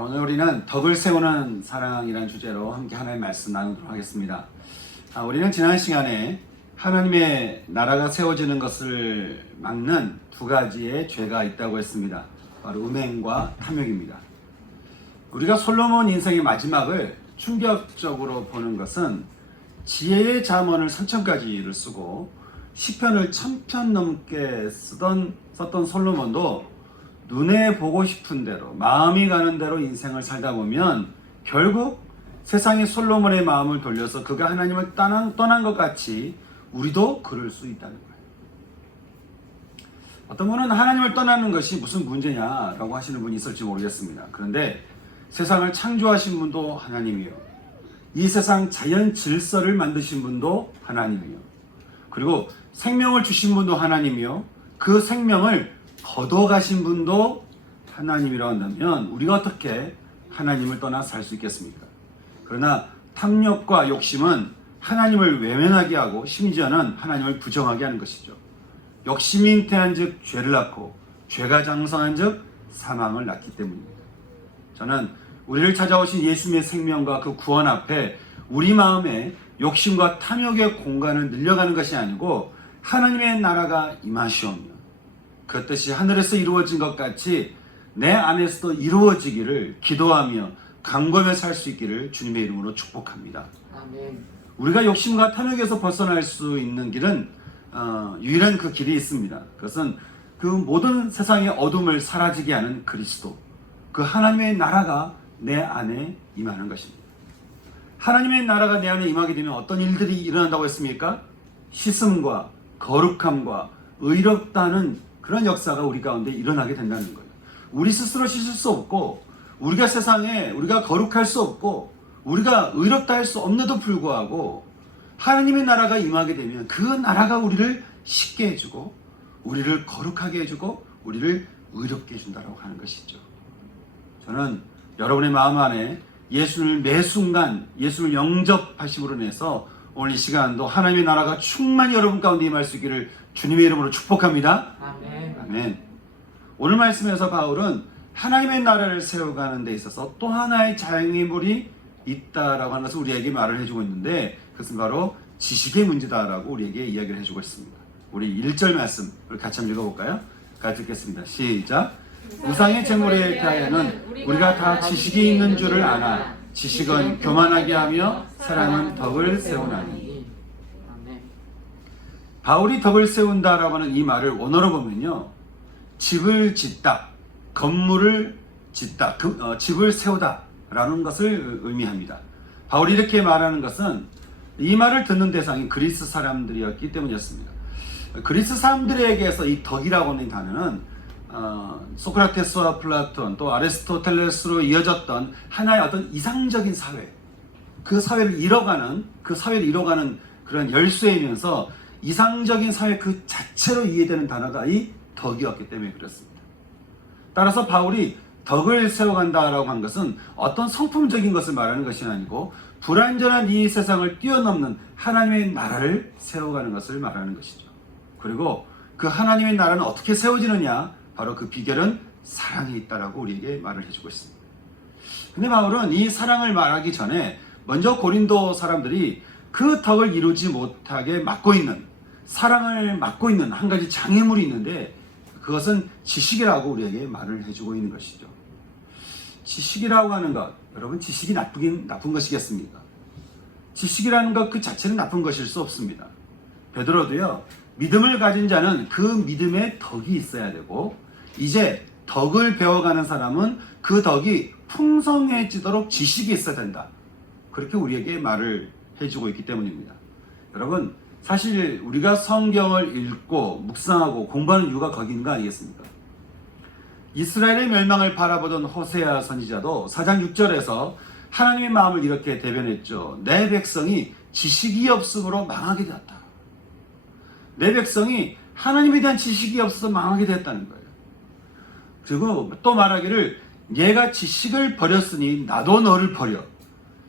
오늘 우리는 덕을 세우는 사랑이라는 주제로 함께 하나님의 말씀 나누도록 하겠습니다. 우리는 지난 시간에 하나님의 나라가 세워지는 것을 막는 두 가지의 죄가 있다고 했습니다. 바로 음행과 탐욕입니다. 우리가 솔로몬 인생의 마지막을 충격적으로 보는 것은 지혜의 잠언을 3,000가지를 쓰고 시편을 1,000편 넘게 썼던 솔로몬도 눈에 보고 싶은 대로 마음이 가는 대로 인생을 살다 보면 결국 세상이 솔로몬의 마음을 돌려서 그가 하나님을 떠난 것 같이 우리도 그럴 수 있다는 거예요. 어떤 분은 하나님을 떠나는 것이 무슨 문제냐라고 하시는 분이 있을지 모르겠습니다. 그런데 세상을 창조하신 분도 하나님이요, 이 세상 자연 질서를 만드신 분도 하나님이요, 그리고 생명을 주신 분도 하나님이요, 그 생명을 거둬가신 분도 하나님이라고 한다면 우리가 어떻게 하나님을 떠나 살 수 있겠습니까? 그러나 탐욕과 욕심은 하나님을 외면하게 하고 심지어는 하나님을 부정하게 하는 것이죠. 욕심이 잉태한 즉 죄를 낳고 죄가 장성한 즉 사망을 낳기 때문입니다. 저는 우리를 찾아오신 예수님의 생명과 그 구원 앞에 우리 마음에 욕심과 탐욕의 공간을 늘려가는 것이 아니고 하나님의 나라가 임하시오며 그 뜻이 하늘에서 이루어진 것 같이 내 안에서도 이루어지기를 기도하며 간구하며 살 수 있기를 주님의 이름으로 축복합니다. 아멘. 우리가 욕심과 탐욕에서 벗어날 수 있는 길은 유일한 그 길이 있습니다. 그것은 그 모든 세상의 어둠을 사라지게 하는 그리스도, 그 하나님의 나라가 내 안에 임하는 것입니다. 하나님의 나라가 내 안에 임하게 되면 어떤 일들이 일어난다고 했습니까? 씻음과 거룩함과 의롭다는 그런 역사가 우리 가운데 일어나게 된다는 거예요. 우리 스스로 씻을 수 없고 우리가 세상에 우리가 거룩할 수 없고 우리가 의롭다 할 수 없는데도 불구하고 하나님의 나라가 임하게 되면 그 나라가 우리를 씻게 해주고 우리를 거룩하게 해주고 우리를 의롭게 해준다고 하는 것이죠. 저는 여러분의 마음 안에 예수를 매 순간 예수를 영접하심으로 인해서 오늘 이 시간도 하나님의 나라가 충만히 여러분 가운데 임할 수 있기를 주님의 이름으로 축복합니다. 아멘. 아멘. 오늘 말씀에서 바울은 하나님의 나라를 세워가는 데 있어서 또 하나의 장애물이 있다라고 하는 것을 우리에게 말을 해주고 있는데 그것은 바로 지식의 문제다라고 우리에게 이야기를 해주고 있습니다. 우리 1절 말씀 우리 같이 한번 읽어볼까요? 같이 읽겠습니다. 시작. 우상의 제물에 대하여는 우리가 다 지식이 있는 줄을 아나 지식은 교만하게 하며 사랑은 덕을 세우나니. 바울이 덕을 세운다라고 하는 이 말을 원어로 보면요, 집을 짓다, 건물을 짓다, 집을 세우다 라는 것을 의미합니다. 바울이 이렇게 말하는 것은 이 말을 듣는 대상이 그리스 사람들이었기 때문이었습니다. 그리스 사람들에게서 이 덕이라고 하는 단어는 소크라테스와 플라톤 또 아리스토텔레스로 이어졌던 하나의 어떤 이상적인 사회, 그 사회를 이뤄가는 그런 열쇠이면서 이상적인 사회 그 자체로 이해되는 단어가 이 덕이었기 때문에 그렇습니다. 따라서 바울이 덕을 세워간다라고 한 것은 어떤 성품적인 것을 말하는 것이 아니고 불완전한 이 세상을 뛰어넘는 하나님의 나라를 세워가는 것을 말하는 것이죠. 그리고 그 하나님의 나라는 어떻게 세워지느냐, 바로 그 비결은 사랑에 있다라고 우리에게 말을 해주고 있습니다. 근데 바울은 이 사랑을 말하기 전에 먼저 고린도 사람들이 그 덕을 이루지 못하게 막고 있는, 사랑을 막고 있는 한 가지 장애물이 있는데 그것은 지식이라고 우리에게 말을 해주고 있는 것이죠. 지식이라고 하는 것, 여러분 지식이 나쁜 것이겠습니까? 지식이라는 것 그 자체는 나쁜 것일 수 없습니다. 베드로도요, 믿음을 가진 자는 그 믿음에 덕이 있어야 되고 이제 덕을 배워가는 사람은 그 덕이 풍성해지도록 지식이 있어야 된다, 그렇게 우리에게 말을 해주고 있기 때문입니다. 여러분, 사실 우리가 성경을 읽고 묵상하고 공부하는 이유가 거기인 거 아니겠습니까? 이스라엘의 멸망을 바라보던 호세아 선지자도 4장 6절에서 하나님의 마음을 이렇게 대변했죠. 내 백성이 지식이 없음으로 망하게 되었다. 내 백성이 하나님에 대한 지식이 없어서 망하게 되었다는 거예요. 그리고 또 말하기를 얘가 지식을 버렸으니 나도 너를 버려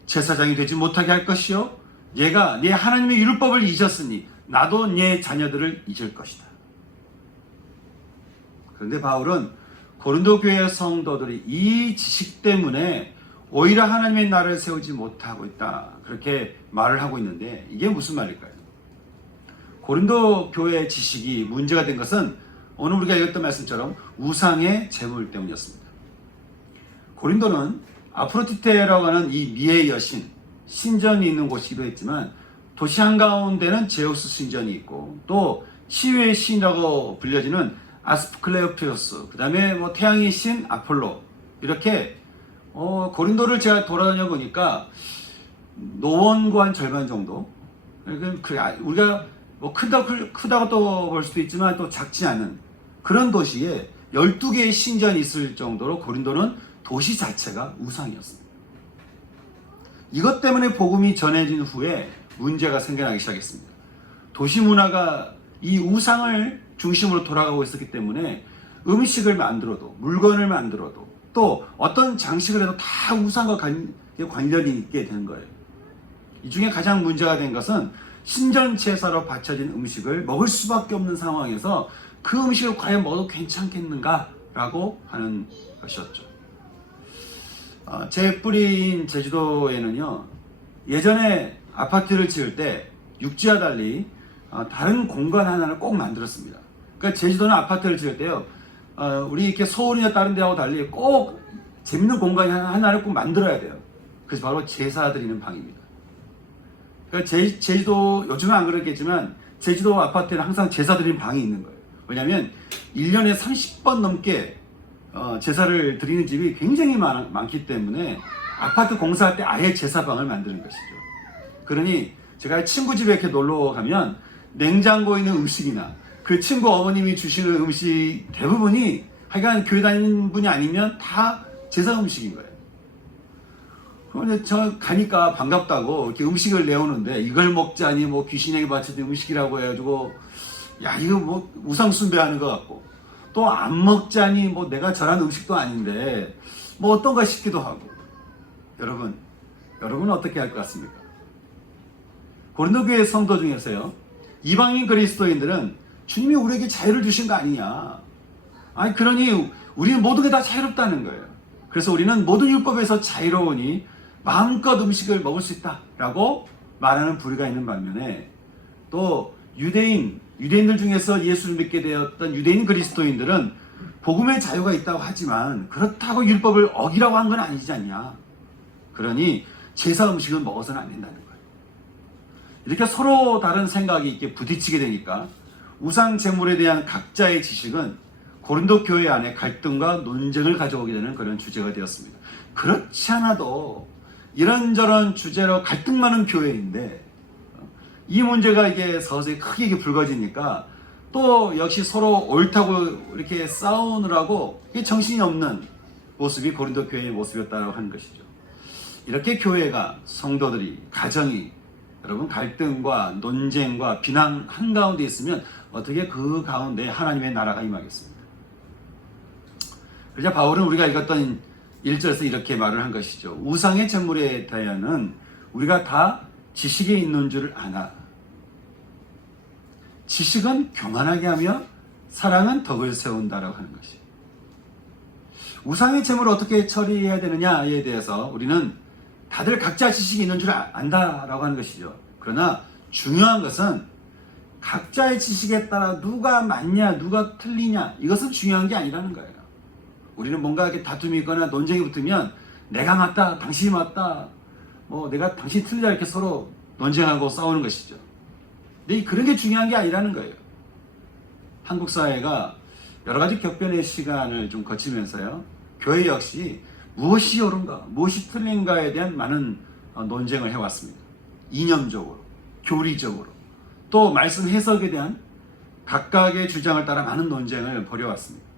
제사장이 되지 못하게 할 것이요, 얘가 네 하나님의 율법을 잊었으니 나도 네 자녀들을 잊을 것이다. 그런데 바울은 고린도 교회 성도들이 이 지식 때문에 오히려 하나님의 나라를 세우지 못하고 있다. 그렇게 말을 하고 있는데 이게 무슨 말일까요? 고린도 교회의 지식이 문제가 된 것은 오늘 우리가 읽었던 말씀처럼 우상의 제물 때문이었습니다. 고린도는 아프로디테라고 하는 이 미의 여신, 신전이 있는 곳이기도 했지만 도시 한가운데는 제우스 신전이 있고 또 치유의 신이라고 불려지는 아스클레오피오스, 그 다음에 뭐 태양의 신 아폴로, 이렇게 고린도를 제가 돌아다녀 보니까 노원구 한 절반 정도, 우리가 뭐 크다고 또 볼 수도 있지만 또 작지 않은 그런 도시에 12개의 신전이 있을 정도로 고린도는 도시 자체가 우상이었습니다. 이것 때문에 복음이 전해진 후에 문제가 생겨나기 시작했습니다. 도시 문화가 이 우상을 중심으로 돌아가고 있었기 때문에 음식을 만들어도, 물건을 만들어도, 또 어떤 장식을 해도 다 우상과 관련이 있게 되는 거예요. 이 중에 가장 문제가 된 것은 신전 제사로 바쳐진 음식을 먹을 수밖에 없는 상황에서 그 음식을 과연 먹어도 괜찮겠는가라고 하는 것이었죠. 제 뿌리인 제주도에는요, 예전에 아파트를 지을 때 육지와 달리 다른 공간 하나를 꼭 만들었습니다. 그러니까 제주도는 아파트를 지을 때요, 우리 이렇게 서울이나 다른 데하고 달리 꼭 재밌는 공간이 하나를 꼭 만들어야 돼요. 그래서 바로 제사 드리는 방입니다. 그러니까 제주도, 요즘은 안 그렇겠지만 제주도 아파트에는 항상 제사 드리는 방이 있는 거예요. 왜냐하면 1년에 30번 넘게 제사를 드리는 집이 굉장히 많기 때문에 아파트 공사할 때 아예 제사방을 만드는 것이죠. 그러니 제가 친구 집에 이렇게 놀러 가면 냉장고에 있는 음식이나 그 친구 어머님이 주시는 음식 대부분이 하여간 교회 다니는 분이 아니면 다 제사 음식인 거예요. 그런데 저 가니까 반갑다고 이렇게 음식을 내오는데 이걸 먹자니 뭐 귀신에게 바쳐진 음식이라고 해가지고 야, 이거 뭐 우상숭배하는 것 같고, 또 안 먹자니 뭐 내가 전한 음식도 아닌데 뭐 어떤가 싶기도 하고. 여러분은 어떻게 할 것 같습니까? 고린도 교회 성도 중에서요, 이방인 그리스도인들은 주님이 우리에게 자유를 주신 거 아니냐, 아니 그러니 우리는 모든 게 다 자유롭다는 거예요. 그래서 우리는 모든 율법에서 자유로우니 마음껏 음식을 먹을 수 있다라고 말하는 부류가 있는 반면에, 또 유대인들 중에서 예수를 믿게 되었던 유대인 그리스도인들은 복음의 자유가 있다고 하지만 그렇다고 율법을 어기라고 한 건 아니지 않냐, 그러니 제사 음식은 먹어서는 안 된다는 거예요. 이렇게 서로 다른 생각이 이렇게 부딪히게 되니까 우상 제물에 대한 각자의 지식은 고린도 교회 안에 갈등과 논쟁을 가져오게 되는 그런 주제가 되었습니다. 그렇지 않아도 이런저런 주제로 갈등 많은 교회인데 이 문제가 이게 서서히 크게 이게 불거지니까 또 역시 서로 옳다고 이렇게 싸우느라고 정신이 없는 모습이 고린도 교회의 모습이었다고 하는 것이죠. 이렇게 교회가, 성도들이, 가정이 여러분 갈등과 논쟁과 비난 한가운데 있으면 어떻게 그 가운데 하나님의 나라가 임하겠습니까? 그래서 바울은 우리가 읽었던 1절에서 이렇게 말을 한 것이죠. 우상의 제물에 대하여는 우리가 다 지식이 있는 줄 아나. 지식은 교만하게 하며 사랑은 덕을 세운다라고 하는 것이. 우상의 제물을 어떻게 처리해야 되느냐에 대해서 우리는 다들 각자 지식이 있는 줄 안다라고 하는 것이죠. 그러나 중요한 것은 각자의 지식에 따라 누가 맞냐, 누가 틀리냐, 이것은 중요한 게 아니라는 거예요. 우리는 뭔가 이렇게 다툼이 있거나 논쟁이 붙으면 내가 맞다, 당신이 맞다, 뭐 내가 당신이 틀리다, 이렇게 서로 논쟁하고 싸우는 것이죠. 근데 그런 게 중요한 게 아니라는 거예요. 한국 사회가 여러 가지 격변의 시간을 좀 거치면서요, 교회 역시 무엇이 옳은가, 무엇이 틀린가에 대한 많은 논쟁을 해왔습니다. 이념적으로, 교리적으로, 또 말씀 해석에 대한 각각의 주장을 따라 많은 논쟁을 벌여왔습니다.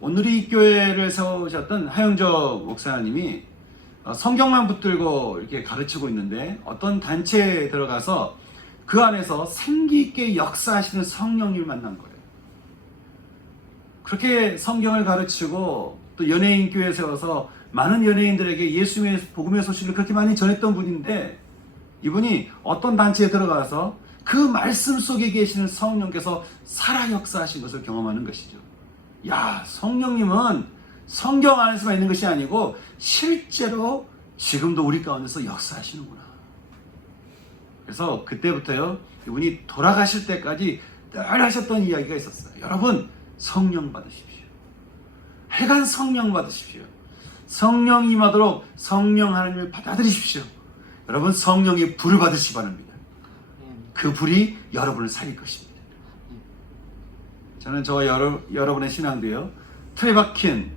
오늘 이 교회를 세우셨던 하영조 목사님이 성경만 붙들고 이렇게 가르치고 있는데 어떤 단체에 들어가서 그 안에서 생기 있게 역사하시는 성령님을 만난 거예요. 그렇게 성경을 가르치고 또 연예인 교회 세워서 많은 연예인들에게 예수님의 복음의 소식을 그렇게 많이 전했던 분인데, 이분이 어떤 단체에 들어가서 그 말씀 속에 계시는 성령께서 살아 역사하신 것을 경험하는 것이죠. 야, 성령님은 성경 안에서만 있는 것이 아니고 실제로 지금도 우리 가운데서 역사하시는구나. 그래서 그때부터요, 이분이 돌아가실 때까지 늘 하셨던 이야기가 있었어요. 여러분, 성령 받으십시오. 해간 성령 받으십시오. 성령 임하도록 성령 하나님을 받아들이십시오. 여러분, 성령의 불을 받으시기 바랍니다. 그 불이 여러분을 살릴 것입니다. 저는 저와 여러분의 신앙도요, 틀에 박힌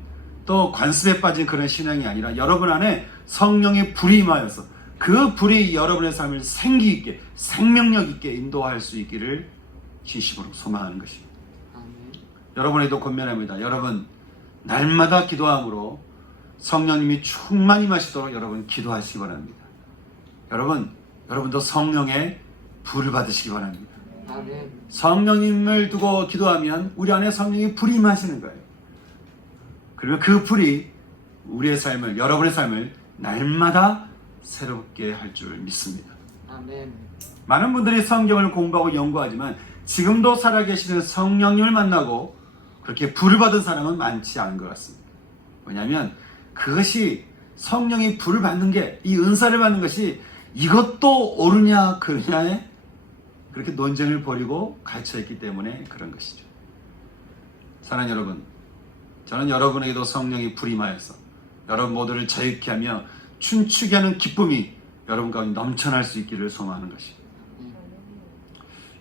또 관습에 빠진 그런 신앙이 아니라 여러분 안에 성령의 불이 임하여서 그 불이 여러분의 삶을 생기 있게, 생명력 있게 인도할 수 있기를 진심으로 소망하는 것입니다. 여러분에도 권면합니다. 여러분, 날마다 기도함으로 성령님이 충만히 임하시도록 여러분 기도하시기 바랍니다. 여러분도 성령의 불을 받으시기 바랍니다. 성령님을 두고 기도하면 우리 안에 성령이 불이 임하시는 거예요. 그러면 그 불이 우리의 삶을, 여러분의 삶을 날마다 새롭게 할 줄 믿습니다. 아멘. 많은 분들이 성경을 공부하고 연구하지만 지금도 살아계시는 성령님을 만나고 그렇게 불을 받은 사람은 많지 않은 것 같습니다. 왜냐하면 그것이 성령이 불을 받는 게, 이 은사를 받는 것이 이것도 옳으냐 그르냐에 그렇게 논쟁을 벌이고 갇혀있기 때문에 그런 것이죠. 사랑하는 여러분, 저는 여러분에게도 성령이 불이 임하여서 여러분 모두를 자유케 하며 춤추게 하는 기쁨이 여러분 가운데 넘쳐날 수 있기를 소망하는 것입니다.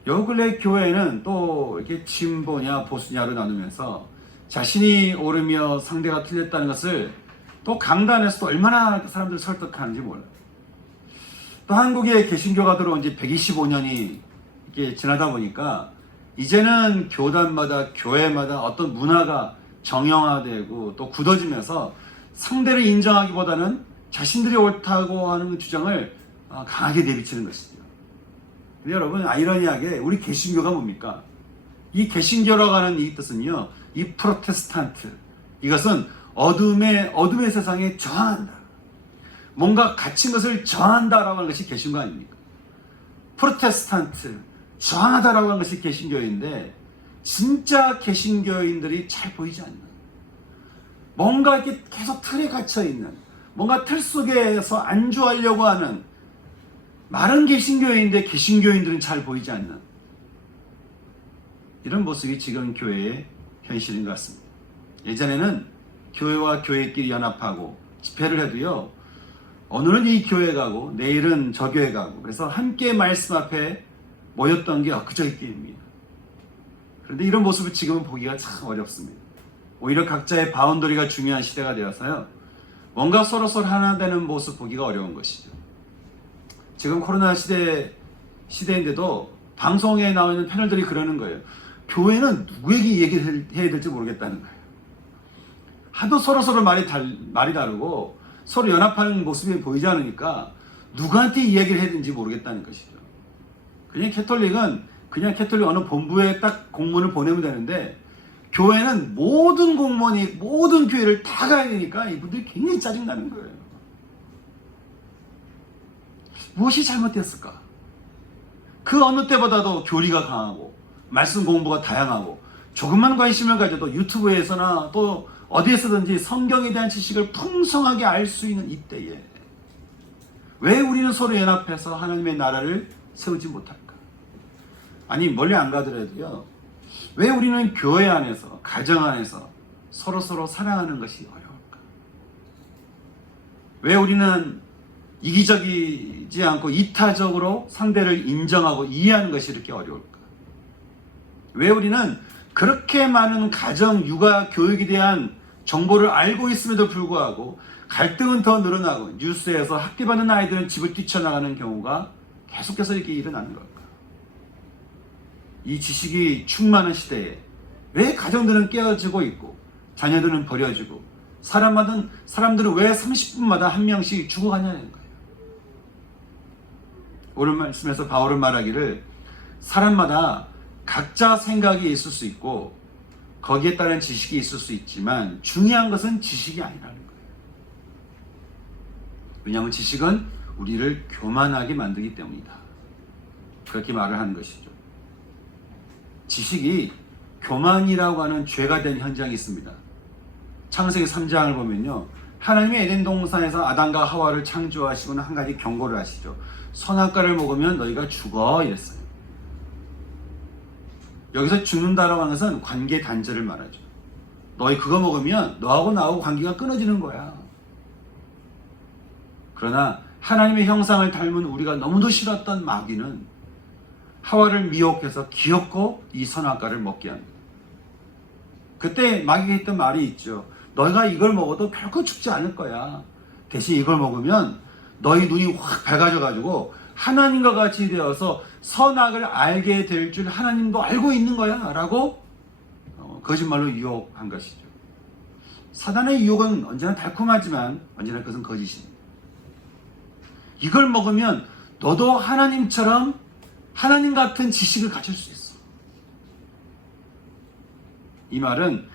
요 근래 교회는 또 이렇게 진보냐 보수냐로 나누면서 자신이 옳으며 상대가 틀렸다는 것을 또 강단에서도 얼마나 사람들을 설득하는지 몰라요. 또 한국에 개신교가 들어온 지 125년이 이렇게 지나다 보니까 이제는 교단마다 교회마다 어떤 문화가 정형화되고 또 굳어지면서 상대를 인정하기보다는 자신들이 옳다고 하는 주장을 강하게 내비치는 것이죠. 근데 여러분, 아이러니하게 우리 개신교가 뭡니까? 이 개신교라고 하는 이 뜻은요, 이 프로테스탄트, 이것은 어둠의 세상에 저항한다, 뭔가 갇힌 것을 저항한다라고 하는 것이 개신교 아닙니까? 프로테스탄트, 저항하다라고 하는 것이 개신교인데 진짜 개신교인들이 잘 보이지 않는, 뭔가 이렇게 계속 틀에 갇혀있는, 뭔가 틀 속에서 안주하려고 하는 마른 개신교인인데 개신교인들은 잘 보이지 않는 이런 모습이 지금 교회의 현실인 것 같습니다. 예전에는 교회와 교회끼리 연합하고 집회를 해도요, 오늘은 이 교회 가고 내일은 저 교회 가고, 그래서 함께 말씀 앞에 모였던 게 엊그저께 게임입니다. 그런데 이런 모습을 지금은 보기가 참 어렵습니다. 오히려 각자의 바운더리가 중요한 시대가 되어서요, 뭔가 서로 하나 되는 모습 보기가 어려운 것이죠. 지금 코로나 시대인데도 방송에 나와 있는 패널들이 그러는 거예요. 교회는 누구에게 얘기를 해야 될지 모르겠다는 거예요. 하도 서로 말이 다르고 서로 연합하는 모습이 보이지 않으니까 누구한테 이야기를 해야 되는지 모르겠다는 것이죠. 그냥 캐톨릭 어느 본부에 딱 공문을 보내면 되는데, 교회는 모든 공무원이 모든 교회를 다 가야 되니까 이분들이 굉장히 짜증나는 거예요. 무엇이 잘못되었을까? 그 어느 때보다도 교리가 강하고 말씀 공부가 다양하고 조금만 관심을 가져도 유튜브에서나 또 어디에서든지 성경에 대한 지식을 풍성하게 알 수 있는 이때에 왜 우리는 서로 연합해서 하나님의 나라를 세우지 못할까? 아니, 멀리 안 가더라도요, 왜 우리는 교회 안에서, 가정 안에서 서로 사랑하는 것이 어려울까? 왜 우리는 이기적이지 않고 이타적으로 상대를 인정하고 이해하는 것이 이렇게 어려울까? 왜 우리는 그렇게 많은 가정, 육아, 교육에 대한 정보를 알고 있음에도 불구하고 갈등은 더 늘어나고 뉴스에서 학대받는 아이들은 집을 뛰쳐나가는 경우가 계속해서 이렇게 일어나는 걸까? 이 지식이 충만한 시대에 왜 가정들은 깨어지고 있고 자녀들은 버려지고 사람들은 왜 30분마다 한 명씩 죽어가냐는 거예요. 오늘 말씀에서 바울은 말하기를, 사람마다 각자 생각이 있을 수 있고 거기에 따른 지식이 있을 수 있지만 중요한 것은 지식이 아니라는 거예요. 왜냐하면 지식은 우리를 교만하게 만들기 때문이다. 그렇게 말을 하는 것이죠. 지식이 교만이라고 하는 죄가 된 현장이 있습니다. 창세기 3장을 보면요, 하나님이 에덴 동산에서 아담과 하와를 창조하시고는 한 가지 경고를 하시죠. 선악과를 먹으면 너희가 죽어 이랬어요. 여기서 죽는다라고 하는 것은 관계 단절을 말하죠. 너희 그거 먹으면 너하고 나하고 관계가 끊어지는 거야. 그러나 하나님의 형상을 닮은 우리가 너무도 싫었던 마귀는 하와를 미혹해서 기어코 이 선악과를 먹게 합니다. 그때 마귀가 했던 말이 있죠. 너희가 이걸 먹어도 결코 죽지 않을 거야. 대신 이걸 먹으면 너희 눈이 확 밝아져가지고 하나님과 같이 되어서 선악을 알게 될 줄 하나님도 알고 있는 거야 라고 거짓말로 유혹한 것이죠. 사단의 유혹은 언제나 달콤하지만 언제나 그것은 거짓입니다. 이걸 먹으면 너도 하나님처럼 하나님 같은 지식을 가질 수 있어. 이 말은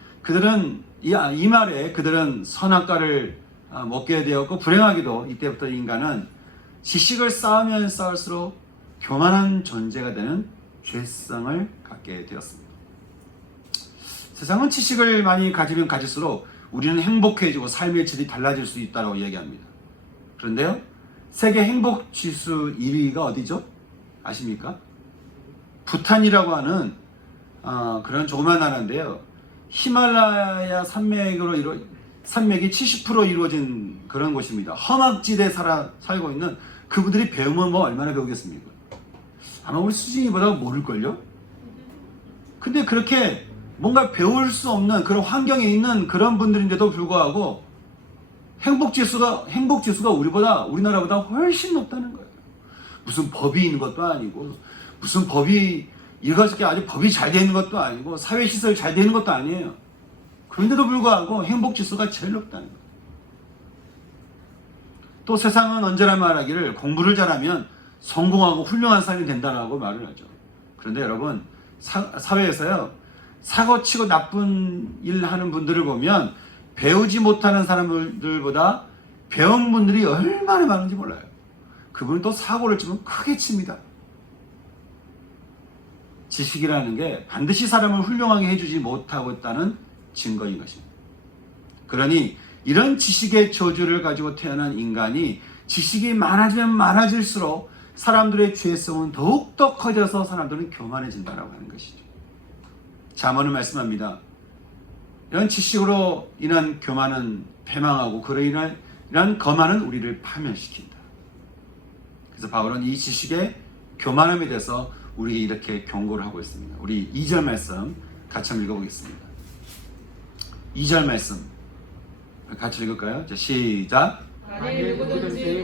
이 말에 그들은 선악과를 먹게 되었고, 불행하게도 이때부터 인간은 지식을 쌓으면 쌓을수록 교만한 존재가 되는 죄성을 갖게 되었습니다. 세상은 지식을 많이 가지면 가질수록 우리는 행복해지고 삶의 질이 달라질 수 있다고 이야기합니다. 그런데요, 세계 행복 지수 1위가 어디죠? 아십니까? 부탄이라고 하는 그런 조그만 나라인데요, 히말라야 산맥이 70% 이루어진 그런 곳입니다. 험악지대에 살고 있는 그분들이 배우면 뭐 얼마나 배우겠습니까? 아마 우리 수진이보다 모를걸요? 근데 그렇게 뭔가 배울 수 없는 그런 환경에 있는 그런 분들인데도 불구하고 행복지수가 우리나라보다 훨씬 높다는 거예요. 무슨 법이 있는 것도 아니고, 무슨 이것이 아주 법이 잘 되는 것도 아니고, 사회시설이 잘 되는 것도 아니에요. 그런데도 불구하고 행복지수가 제일 높다는 거예요. 또 세상은 언제나 말하기를 공부를 잘하면 성공하고 훌륭한 사람이 된다라고 말을 하죠. 그런데 여러분, 사회에서요, 사고치고 나쁜 일 하는 분들을 보면 배우지 못하는 사람들보다 배운 분들이 얼마나 많은지 몰라요. 그분은 또 사고를 치면 크게 칩니다. 지식이라는 게 반드시 사람을 훌륭하게 해주지 못하고 있다는 증거인 것입니다. 그러니 이런 지식의 저주를 가지고 태어난 인간이 지식이 많아지면 많아질수록 사람들의 죄성은 더욱더 커져서 사람들은 교만해진다라고 하는 것이죠. 잠언은 말씀합니다. 이런 지식으로 인한 교만은 패망하고 그로 인한 거만은 우리를 파멸시킨다. 그래서 바울은 이 지식의 교만함에 대해서 우리에게 이렇게 경고를 하고 있습니다. 우리 2절 말씀 같이 한번 읽어보겠습니다. 2절 말씀 같이 읽을까요? 자, 시작.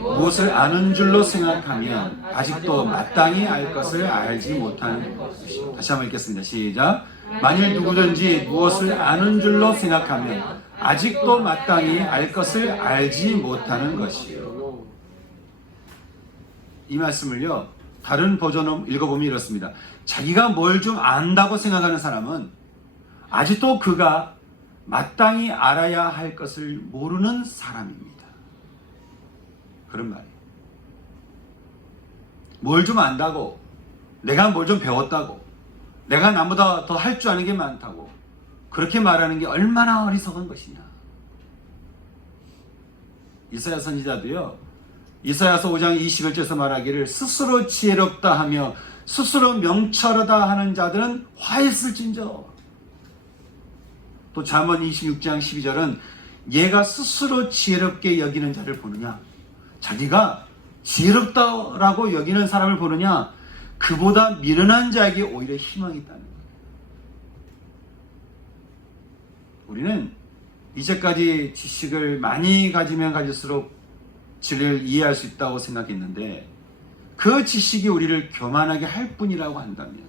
무엇을 아는 줄로 생각하면 아직도 마땅히 알 것을 알지 못하는 것이요. 다시 한번 읽겠습니다. 시작. 만일 누구든지 무엇을 아는 줄로 생각하면 아직도 마땅히 알 것을 알지 못하는 것이요. 이 말씀을요, 다른 버전으로 읽어보면 이렇습니다. 자기가 뭘 좀 안다고 생각하는 사람은 아직도 그가 마땅히 알아야 할 것을 모르는 사람입니다. 그런 말이에요. 뭘 좀 안다고, 내가 뭘 좀 배웠다고, 내가 남보다 더 할 줄 아는 게 많다고 그렇게 말하는 게 얼마나 어리석은 것이냐. 이사야 선지자도요, 이사야서 5장 21절에서 말하기를 스스로 지혜롭다 하며 스스로 명철하다 하는 자들은 화했을진저. 또 잠언 26장 12절은 얘가 스스로 지혜롭게 여기는 자를 보느냐, 자기가 지혜롭다라고 여기는 사람을 보느냐, 그보다 미련한 자에게 오히려 희망이 있다는 거예요. 우리는 이제까지 지식을 많이 가지면 가질수록 진리를 이해할 수 있다고 생각했는데, 그 지식이 우리를 교만하게 할 뿐이라고 한다면,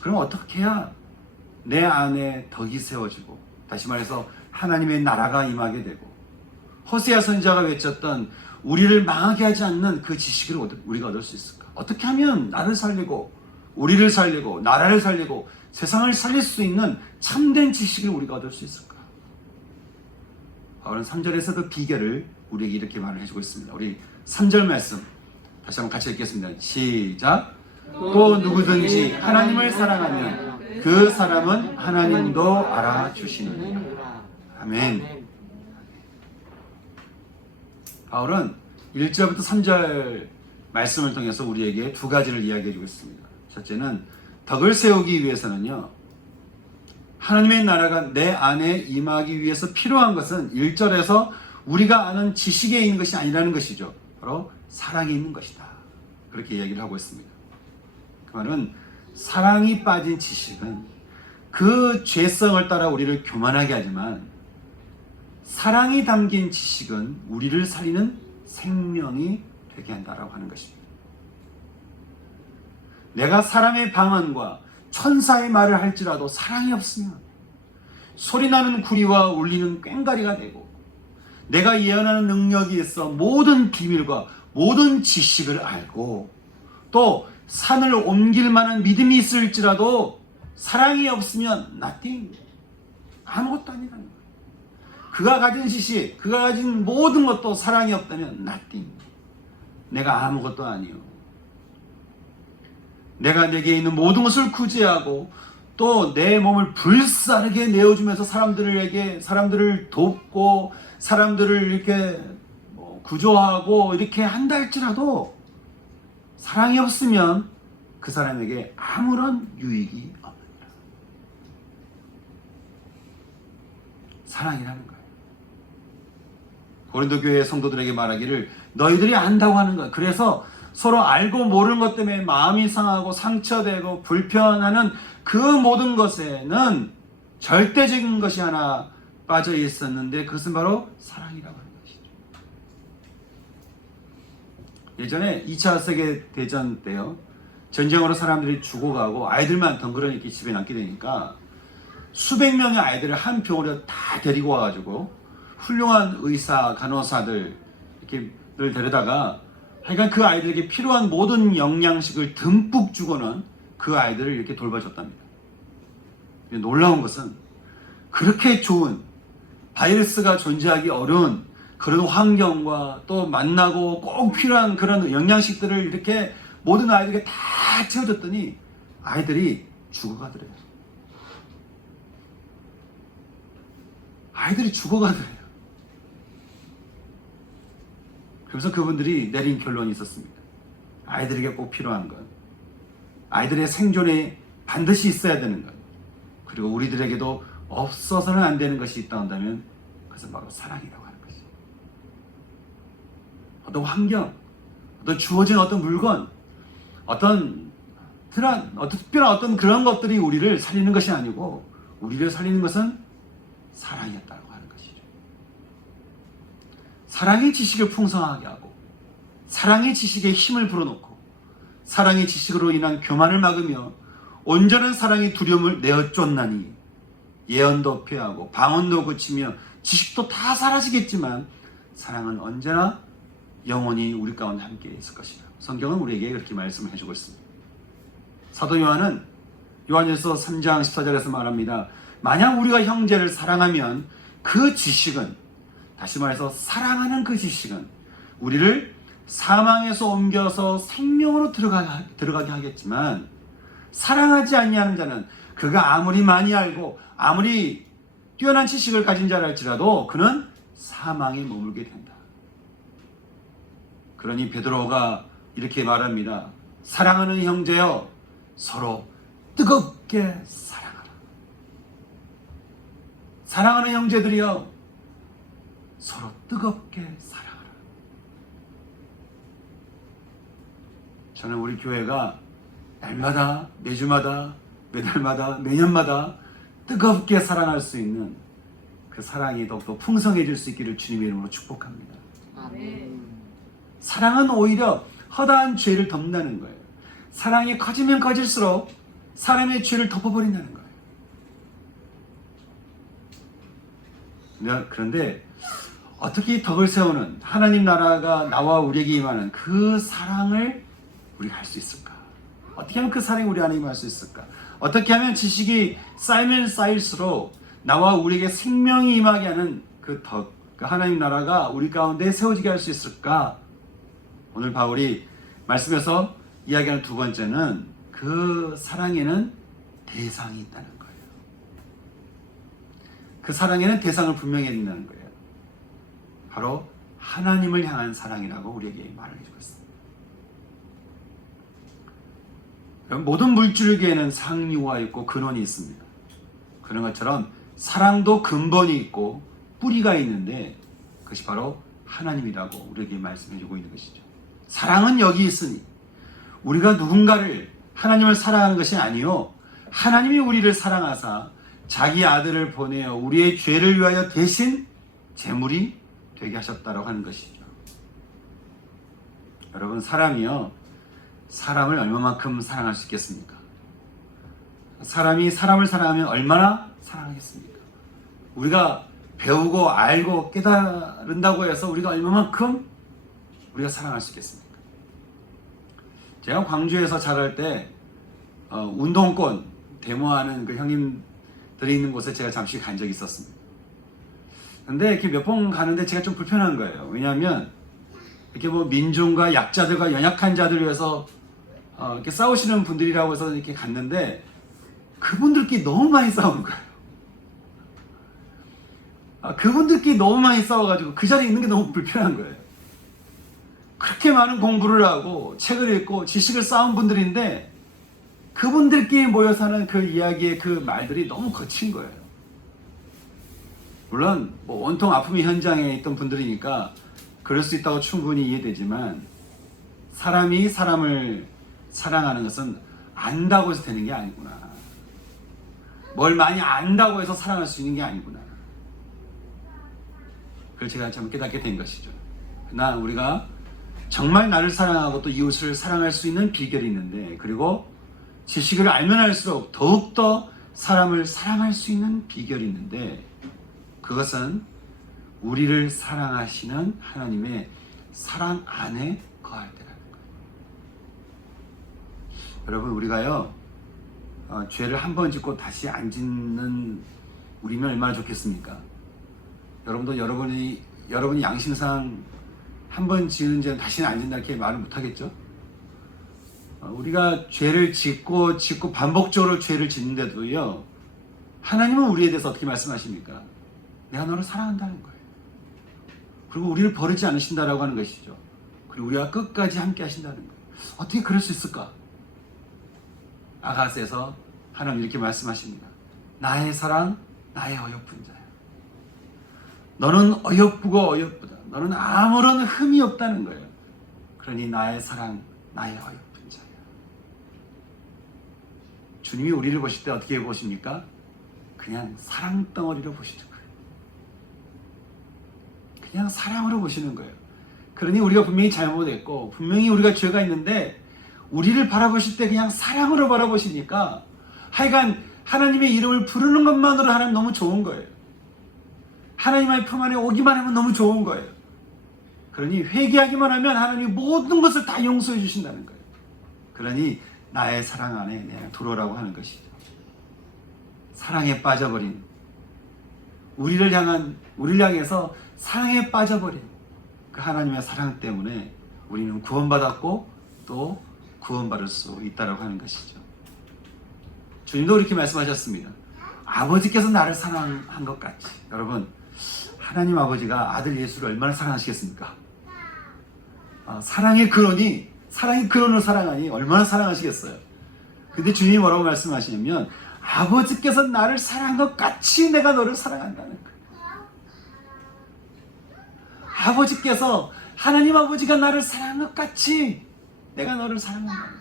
그럼 어떻게 해야 내 안에 덕이 세워지고, 다시 말해서 하나님의 나라가 임하게 되고, 호세아 선지자가 외쳤던 우리를 망하게 하지 않는 그 지식을 우리가 얻을 수 있을까? 어떻게 하면 나를 살리고 우리를 살리고 나라를 살리고 세상을 살릴 수 있는 참된 지식을 우리가 얻을 수 있을까? 바울은 3절에서 그 비결을 우리에게 이렇게 말을 해주고 있습니다. 우리 3절 말씀 다시 한번 같이 읽겠습니다. 시작. 또 누구든지 하나님을 사랑하면 그 사람은 하나님도 알아주시느니라. 아멘. 바울은 1절부터 3절 말씀을 통해서 우리에게 두 가지를 이야기해 주고 있습니다. 첫째는 덕을 세우기 위해서는요, 하나님의 나라가 내 안에 임하기 위해서 필요한 것은 1절에서 우리가 아는 지식에 있는 것이 아니라는 것이죠. 바로 사랑이 있는 것이다. 그렇게 이야기를 하고 있습니다. 그 말은 사랑이 빠진 지식은 그 죄성을 따라 우리를 교만하게 하지만, 사랑이 담긴 지식은 우리를 살리는 생명이 되게 한다라고 하는 것입니다. 내가 사람의 방언과 천사의 말을 할지라도 사랑이 없으면 소리나는 구리와 울리는 꽹과리가 되고, 내가 예언하는 능력이 있어 모든 비밀과 모든 지식을 알고 또 산을 옮길 만한 믿음이 있을지라도 사랑이 없으면 nothing, 아무것도 아니라는 거예요. 그가 가진 지식, 그가 가진 모든 것도 사랑이 없다면 nothing, 내가 아무것도 아니요. 내가 내게 있는 모든 것을 구제하고 또 내 몸을 불사르게 내어주면서 사람들을 돕고 사람들을 이렇게 구조하고 이렇게 한다 할지라도 사랑이 없으면 그 사람에게 아무런 유익이 없느니라. 사랑이라는 거예요. 고린도 교회 성도들에게 말하기를 너희들이 안다고 하는 거예요. 그래서 서로 알고 모르는 것 때문에 마음이 상하고 상처되고 불편하는 그 모든 것에는 절대적인 것이 하나 빠져 있었는데, 그것은 바로 사랑이라고 하는 것이죠. 예전에 2차 세계대전 때요, 전쟁으로 사람들이 죽어가고 아이들만 덩그러니 이렇게 집에 남게 되니까 수백 명의 아이들을 한 병원에 다 데리고 와가지고 훌륭한 의사, 간호사들 이렇게 늘 데려다가 하여간 그 아이들에게 필요한 모든 영양식을 듬뿍 주고는 그 아이들을 이렇게 돌봐줬답니다. 놀라운 것은 그렇게 좋은, 바이러스가 존재하기 어려운 그런 환경과 또 만나고 꼭 필요한 그런 영양식들을 이렇게 모든 아이들에게 다 채워줬더니 아이들이 죽어가더래요. 아이들이 죽어가더래요. 그래서 그분들이 내린 결론이 있었습니다. 아이들에게 꼭 필요한 것, 아이들의 생존에 반드시 있어야 되는 것, 그리고 우리들에게도 없어서는 안 되는 것이 있다 한다면 그것은 바로 사랑이라고 하는 것이죠. 어떤 환경, 어떤 주어진 어떤 물건, 어떤 특별한 어떤 그런 것들이 우리를 살리는 것이 아니고, 우리를 살리는 것은 사랑이었다고 하는 것이죠. 사랑의 지식을 풍성하게 하고, 사랑의 지식에 힘을 불어넣고, 사랑의 지식으로 인한 교만을 막으며 온전한 사랑의 두려움을 내어 쫓나니 예언도 폐하고 방언도 고치며 지식도 다 사라지겠지만 사랑은 언제나 영원히 우리 가운데 함께 있을 것이다. 성경은 우리에게 그렇게 말씀을 해주고 있습니다. 사도 요한은 요한일서 3장 14절에서 말합니다. 만약 우리가 형제를 사랑하면 그 지식은, 다시 말해서 사랑하는 그 지식은 우리를 사망에서 옮겨서 생명으로 들어가게 하겠지만, 사랑하지 아니하는 자는 그가 아무리 많이 알고 아무리 뛰어난 지식을 가진 자라 할지라도 그는 사망에 머물게 된다. 그러니 베드로가 이렇게 말합니다. 사랑하는 형제여, 서로 뜨겁게 사랑하라. 사랑하는 형제들이여, 서로 뜨겁게 사랑하라. 저는 우리 교회가 날마다, 매주마다, 매달마다, 매년마다 뜨겁게 사랑할 수 있는 그 사랑이 더욱더 풍성해질 수 있기를 주님의 이름으로 축복합니다. 아멘. 사랑은 오히려 허다한 죄를 덮는다는 거예요. 사랑이 커지면 커질수록 사람의 죄를 덮어버린다는 거예요. 그런데 어떻게 덕을 세우는, 하나님 나라가 나와 우리에게 임하는 그 사랑을 우리가 할 수 있을까? 어떻게 하면 그 사랑이 우리 안에 임할 수 있을까? 어떻게 하면 지식이 쌓이면 쌓일수록 나와 우리에게 생명이 임하게 하는 그 덕, 그 하나님 나라가 우리 가운데 세워지게 할 수 있을까? 오늘 바울이 말씀에서 이야기하는 두 번째는 그 사랑에는 대상이 있다는 거예요. 그 사랑에는 대상을 분명히 해야 된다는 거예요. 바로 하나님을 향한 사랑이라고 우리에게 말을 해주고 있습니다. 모든 물줄기에는 상류가 있고 근원이 있습니다. 그런 것처럼 사랑도 근본이 있고 뿌리가 있는데 그것이 바로 하나님이라고 우리에게 말씀해주고 있는 것이죠. 사랑은 여기 있으니 우리가 누군가를 하나님을 사랑하는 것이 아니요 하나님이 우리를 사랑하사 자기 아들을 보내어 우리의 죄를 위하여 대신 제물이 되게 하셨다고 하는 것이죠. 여러분, 사람이요 사람을 얼마만큼 사랑할 수 있겠습니까? 사람이 사람을 사랑하면 얼마나 사랑하겠습니까? 우리가 배우고 알고 깨달은다고 해서 우리가 얼마만큼 우리가 사랑할 수 있겠습니까? 제가 광주에서 자랄 때 운동권 데모하는 그 형님들이 있는 곳에 제가 잠시 간 적이 있었습니다. 근데 이렇게 몇 번 가는데 제가 좀 불편한 거예요. 왜냐하면 이렇게 뭐 민중과 약자들과 연약한 자들을 위해서 이렇게 싸우시는 분들이라고 해서 이렇게 갔는데 그분들끼리 너무 많이 싸우는 거예요. 그분들끼리 너무 많이 싸워가지고 그 자리에 있는 게 너무 불편한 거예요. 그렇게 많은 공부를 하고 책을 읽고 지식을 쌓은 분들인데 그분들끼리 모여서 하는 그 이야기의 그 말들이 너무 거친 거예요. 물론 뭐 온통 아픔의 현장에 있던 분들이니까 그럴 수 있다고 충분히 이해되지만 사람이 사람을 사랑하는 것은 안다고 해서 되는 게 아니구나. 뭘 많이 안다고 해서 사랑할 수 있는 게 아니구나. 그걸 제가 참 깨닫게 된 것이죠. 그러나 우리가 정말 나를 사랑하고 또 이웃을 사랑할 수 있는 비결이 있는데 그리고 지식을 알면 알수록 더욱더 사람을 사랑할 수 있는 비결이 있는데 그것은 우리를 사랑하시는 하나님의 사랑 안에 거할 때라는 거예요. 여러분, 우리가요 죄를 한 번 짓고 다시 안 짓는 우리면 얼마나 좋겠습니까? 여러분도 여러분이 양심상 한 번 지은 죄는 다시는 안 짓는다 이렇게 말을 못 하겠죠? 우리가 죄를 짓고 반복적으로 죄를 짓는데도요 하나님은 우리에 대해서 어떻게 말씀하십니까? 내가 너를 사랑한다는 거예요. 그리고 우리를 버리지 않으신다라고 하는 것이죠. 그리고 우리와 끝까지 함께 하신다는 거예요. 어떻게 그럴 수 있을까? 아가스에서 하나님 이렇게 말씀하십니다. 나의 사랑, 나의 어여쁜 자야. 너는 어여쁘고 어여쁘다. 너는 아무런 흠이 없다는 거예요. 그러니 나의 사랑, 나의 어여쁜 자야. 주님이 우리를 보실 때 어떻게 보십니까? 그냥 사랑 덩어리로 보시죠. 그냥 사랑으로 보시는 거예요. 그러니 우리가 분명히 잘못했고 분명히 우리가 죄가 있는데 우리를 바라보실 때 그냥 사랑으로 바라보시니까 하여간 하나님의 이름을 부르는 것만으로 하나님 너무 좋은 거예요. 하나님의 품 안에 오기만 하면 너무 좋은 거예요. 그러니 회개하기만 하면 하나님이 모든 것을 다 용서해 주신다는 거예요. 그러니 나의 사랑 안에 내가 들어오라고 하는 것이죠. 사랑에 빠져버린 우리를 향해서 사랑에 빠져버린 그 하나님의 사랑 때문에 우리는 구원받았고 또 구원받을 수 있다고 하는 것이죠. 주님도 이렇게 말씀하셨습니다. 아버지께서 나를 사랑한 것 같이. 여러분, 하나님 아버지가 아들 예수를 얼마나 사랑하시겠습니까? 사랑의 근원을 사랑하니 얼마나 사랑하시겠어요. 근데 주님이 뭐라고 말씀하시냐면 아버지께서 나를 사랑한 것 같이 내가 너를 사랑한다는 거예요. 아버지께서 하나님 아버지가 나를 사랑한 것 같이 내가 너를 사랑한다는 거예요.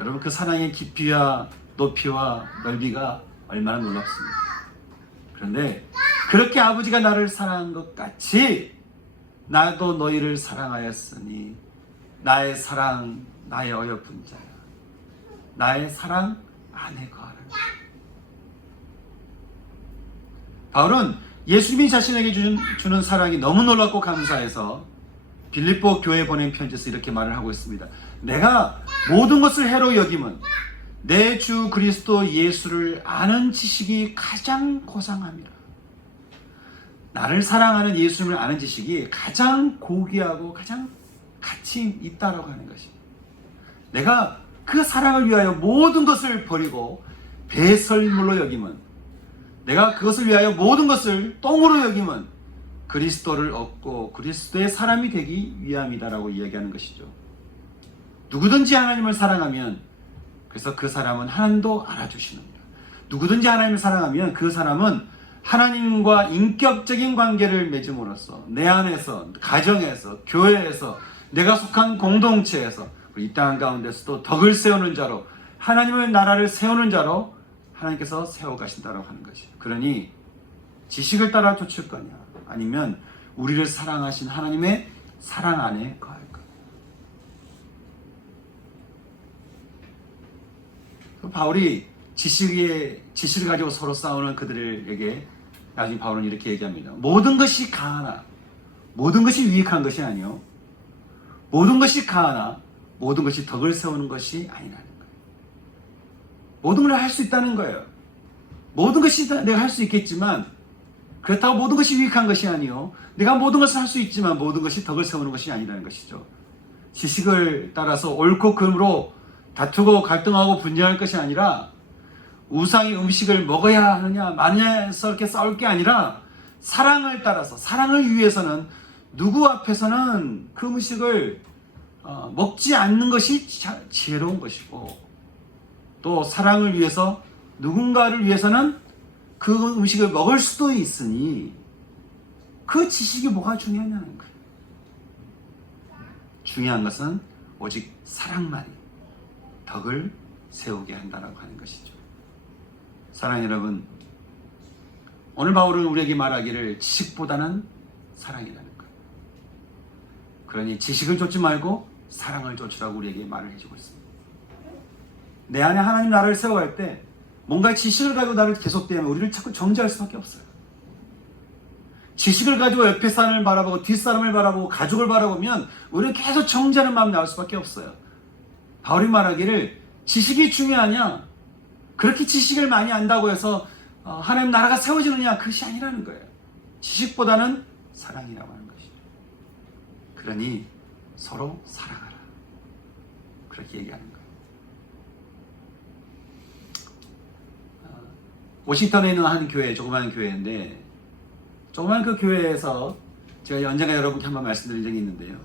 여러분, 그 사랑의 깊이와 높이와 넓이가 얼마나 놀랍습니까? 그런데 그렇게 아버지가 나를 사랑한 것 같이 나도 너희를 사랑하였으니 나의 사랑, 나의 어여쁜 자야. 나의 사랑 안에 거하라. 바울은 예수님이 자신에게 주는 사랑이 너무 놀랍고 감사해서 빌립보 교회에 보낸 편지에서 이렇게 말을 하고 있습니다. 내가 모든 것을 해로 여김은 내 주 그리스도 예수를 아는 지식이 가장 고상함이라. 나를 사랑하는 예수님을 아는 지식이 가장 고귀하고 가장 가치 있다라고 하는 것입니다. 내가 그 사랑을 위하여 모든 것을 버리고 배설물로 여김은, 내가 그것을 위하여 모든 것을 똥으로 여김은 그리스도를 얻고 그리스도의 사람이 되기 위함이다라고 이야기하는 것이죠. 누구든지 하나님을 사랑하면, 그래서 그 사람은 하나님도 알아주시는 겁니다. 누구든지 하나님을 사랑하면 그 사람은 하나님과 인격적인 관계를 맺음으로써 내 안에서, 가정에서, 교회에서, 내가 속한 공동체에서, 이 땅 가운데서도 덕을 세우는 자로, 하나님의 나라를 세우는 자로 하나님께서 세워가신다고 하는 것이에요. 그러니 지식을 따라 쫓을 거냐, 아니면 우리를 사랑하신 하나님의 사랑 안에 거할 거냐. 바울이 지식을 가지고 서로 싸우는 그들에게 나중에 바울은 이렇게 얘기합니다. 모든 것이 가하나 모든 것이 유익한 것이 아니요, 모든 것이 가하나 모든 것이 덕을 세우는 것이 아니라는 거예요. 모든 걸 할 수 있다는 거예요. 모든 것이 내가 할 수 있겠지만, 그렇다고 모든 것이 유익한 것이 아니요, 내가 모든 것을 할 수 있지만 모든 것이 덕을 세우는 것이 아니라는 것이죠. 지식을 따라서 옳고 그름으로 다투고 갈등하고 분쟁할 것이 아니라, 우상의 음식을 먹어야 하느냐 마느냐에서 이렇게 싸울 게 아니라, 사랑을 따라서, 사랑을 위해서는 누구 앞에서는 그 음식을 먹지 않는 것이 지혜로운 것이고, 또 사랑을 위해서 누군가를 위해서는 그 음식을 먹을 수도 있으니, 그 지식이 뭐가 중요하냐는 거예요. 중요한 것은 오직 사랑만이 덕을 세우게 한다라고 하는 것이죠. 사랑하는 여러분, 오늘 바울은 우리에게 말하기를 지식보다는 사랑이라는 거예요. 그러니 지식을 쫓지 말고 사랑을 쫓으라고 우리에게 말을 해주고 있습니다. 내 안에 하나님 나라를 세워갈 때 뭔가 지식을 가지고 나를 계속되면 우리를 자꾸 정죄할 수밖에 없어요. 지식을 가지고 옆에 사람을 바라보고 뒷사람을 바라보고 가족을 바라보면 우리는 계속 정죄하는 마음이 나올 수밖에 없어요. 바울이 말하기를 지식이 중요하냐, 그렇게 지식을 많이 안다고 해서 하나님 나라가 세워지느냐, 그것이 아니라는 거예요. 지식보다는 사랑이라고 하는 것이죠. 그러니 서로 사랑하라, 그렇게 얘기하는 거예요. 워싱턴에 있는 한 교회, 조그마한 교회인데, 조그마한 그 교회에서 제가 언젠가 여러분께 한번 말씀드린 적이 있는데요,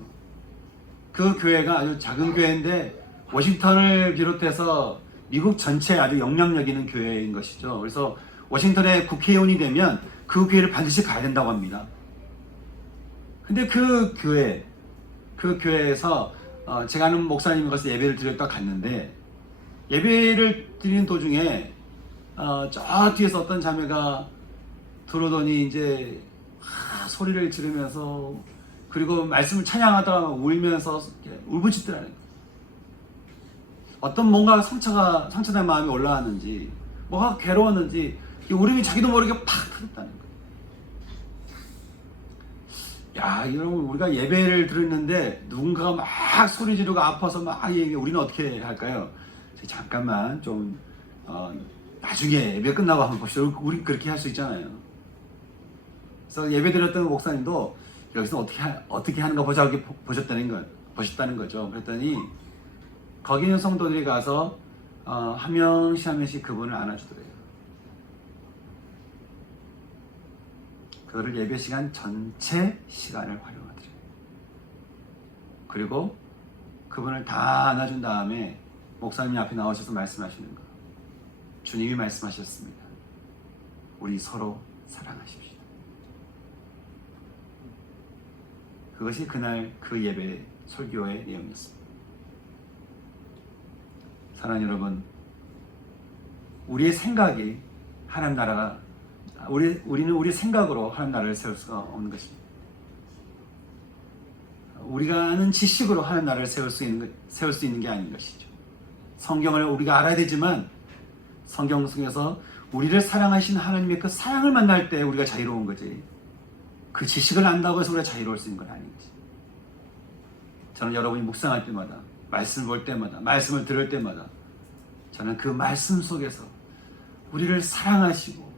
그 교회가 아주 작은 교회인데 워싱턴을 비롯해서 미국 전체에 아주 영향력 있는 교회인 것이죠. 그래서 워싱턴에 국회의원이 되면 그 교회를 반드시 가야 된다고 합니다. 근데 그 교회에서 제가 아는 목사님이 가서 예배를 드렸다 갔는데, 예배를 드리는 도중에 저 뒤에서 어떤 자매가 들어오더니 이제 소리를 지르면서, 그리고 말씀을 찬양하다가 울면서 울부짖더라는 거예요. 어떤 뭔가 상처된 마음이 올라왔는지, 뭐가 괴로웠는지 이 울음이 자기도 모르게 팍 터졌다는 거예요. 야, 여러분, 우리가 예배를 드렸는데 누군가가 막 소리 지르고 아파서 막 얘기해, 우리는 어떻게 할까요? 잠깐만 좀 나중에 예배 끝나고 한번 봅시다. 우리 그렇게 할 수 있잖아요. 그래서 예배 드렸던 목사님도 여기서 어떻게 하는가 보자, 이렇게 보셨다는 거죠. 그랬더니 거기 있는 성도들이 가서 한 명씩 그분을 안아주더래요. 그거를 예배 시간 전체 시간을 활용하더래요. 그리고 그분을 다 안아준 다음에 목사님 앞에 나오셔서 말씀하시는 거, 주님이 말씀하셨습니다. 우리 서로 사랑하십시오. 그것이 그날 그 예배 설교의 내용이었습니다. 사랑하는 여러분, 우리의 생각이 하나님 나라가, 우리는 우리 생각으로 하나님 나라를 세울 수가 없는 것입니다. 우리가 아는 지식으로 하나님 나라를 세울 수 있는 게 아닌 것이죠. 성경을 우리가 알아야 되지만, 성경 속에서 우리를 사랑하신 하나님의 그 사랑을 만날 때 우리가 자유로운 거지, 그 지식을 안다고 해서 우리가 자유로울 수 있는 건 아닌 거지. 저는 여러분이 묵상할 때마다, 말씀을 볼 때마다, 말씀을 들을 때마다 저는 그 말씀 속에서 우리를 사랑하시고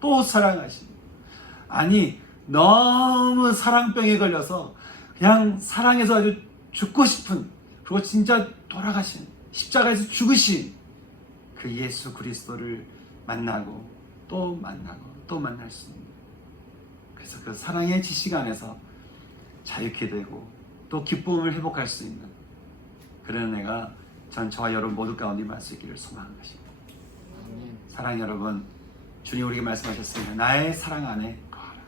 또 사랑하시고, 아니 너무 사랑병에 걸려서 그냥 사랑해서 아주 죽고 싶은, 그리고 진짜 돌아가신 십자가에서 죽으신 그 예수 그리스도를 만나고 또 만나고 또 만날 수 있는, 그래서 그 사랑의 지식 안에서 자유케 되고 또 기쁨을 회복할 수 있는 그런 은혜가 저와 여러분 모두 가운데 임할 수 있기를 소망하는 것입니다. 사랑하는 여러분, 주님 우리에게 말씀하셨습니다. 나의 사랑 안에 거하라.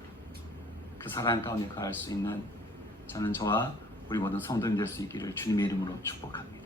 그 사랑 가운데 거할 수 있는 저는 저와 우리 모든 성도님 될 수 있기를 주님의 이름으로 축복합니다.